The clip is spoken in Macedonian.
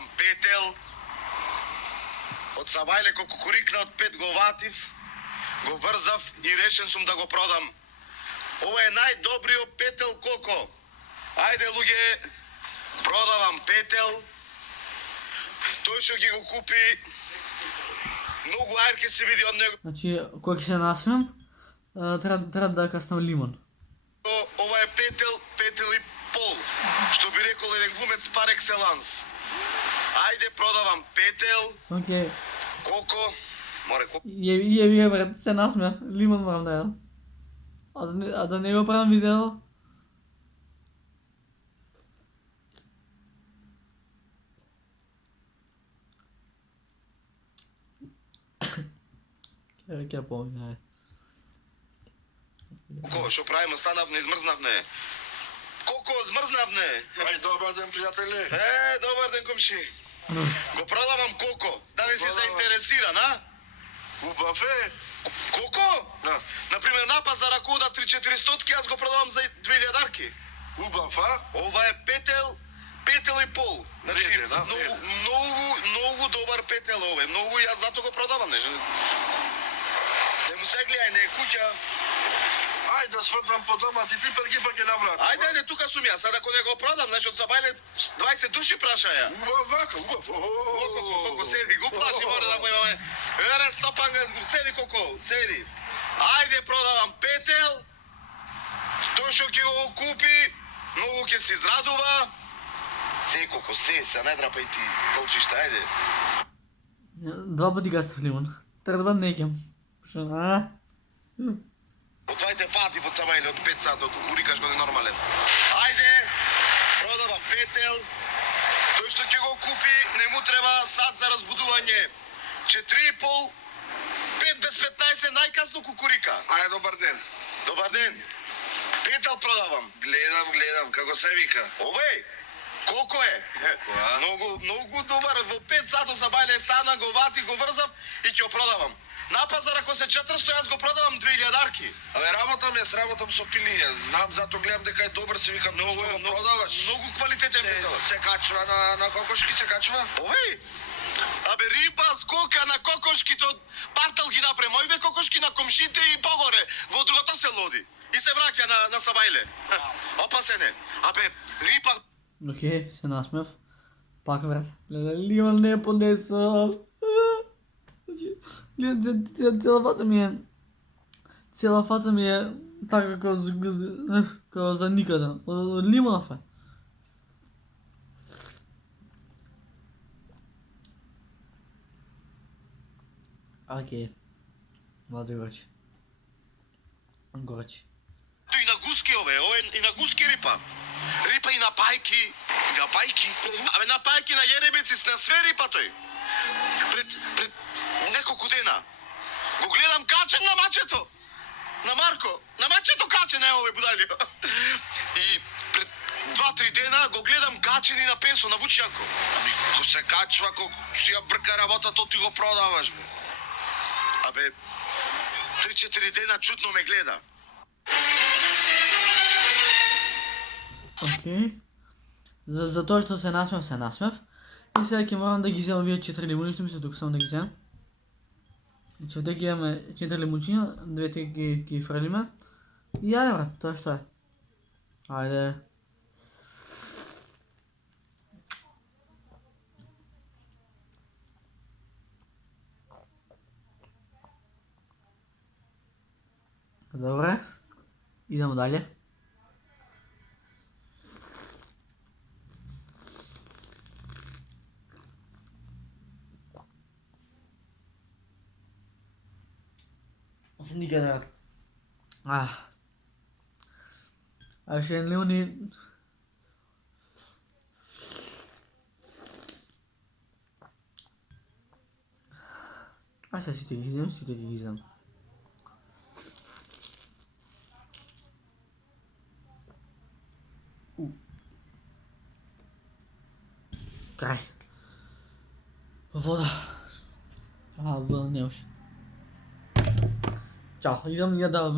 продавам петел. Од Сабајле кукурикна од 5 го ватив, го врзав и решен сум да го продам. Ова е најдобриот петел коко. Ајде луѓе, продавам петел. Тој што ги го купи, многу ајр ке се види од него. Значи, кога ќе се насмеам, треба да каснам лимон. Ова е петел и пол, што би рекол еден глумец пар екселанс. Ајде продавам петел, Океј. коко, море коко. Е, брат, се насмеав. Лимон морам да јадам. А да не го правам видео. Ќе помня. Коко, што правиме, станавне, измрзнавне. Коко, змрзнавне. Ај, добар ден, пријатели. Добар ден, комши. Го продавам коко, да не си Продавам. заинтересиран, а? Убав е. Коко? Да. Например, на пазар ако ода 3-400, јас го продавам за 2000-арки. Убав, а? Ова е петел и пол. Значи, Вреден, да, многу добар петел ова. Многу, јас зато го продавам, не му се гледај, не е куќа. Ај да свртам по дома, ти пиперки па ќе навратам. Ајде, тука сум јас, sad ако не го продам, значи од Сабајле 20 души прашаја. Убав вака, убав. Коко, седи, го плаши, мора да му имаме. Ере, стопанга, седи, Коко, седи. Ајде, продавам петел. Тој што ќе го купи, многу ќе се израдува. Се, Коко, се не драпај ти, колчишта, ајде. Два пати каснав лимон. Треба да неќам. Отвајте фати под Сабајле од 5 сата, кукурикаш го ненормален. Ајде, продавам петел. Тој што ќе го купи, не му треба сад за разбудување. 4,5, 5 без 15, најкасно кукурика. Ај, добар ден. Добар ден. Петел продавам. Гледам, како се вика. Овој, колко е? а? Многу добар. Во 5 сато Сабајле стана, го вати, го врзав и ќе го продавам. На пазар ако се 400, јас го продавам 2000-арки. Абе, работам со пилиња. Знам, зато гледам дека е добар, се викам, Многу што е, го продаваш. Многу квалитетен петел. Се качва на кокошки, се качва? Овој? Абе, риба, скока на кокошките од партал ги напрем. Овие кокошки на комшите и погоре. Во другото се лоди. И се враќа на Сабајле. Опасен е. Абе, риба... Океј, се насмеав. Пак, брат. Лимон не понесов. Цела фаца ми е така како за никаде. Од лимонов е. Океј. Млади горче. Горче. И на гуски ове и на гуски рипа. Рипа и на пајки. На пајки? Абе, на пајки, на јеребици, на све рипа тој. Пред неколку дена. Го гледам качен на мачето. На Марко. На мачето качен е овој будали. И пред 2-3 дена го гледам качен и на песо, на Вучјанко. Ами, ко се качва, ко си ја брка работа, то ти го продаваш, бе. Абе, 3-4 дена чудно ме гледа. Океј. За тоа што се насмев. И сега ќе морам да ги земам овие 4 лимуни, што мислам тука само да ги земам. Значи овде ги имаме 4 лимунчиња, двете ги фрлиме. И ајде, брат, тоа што е. Ајде. Добре. Идемо дале. Se nikada rad. A še en levni... A sad si te gizam. Kraj. Voda. Voda ne još. Ćao, idem ja da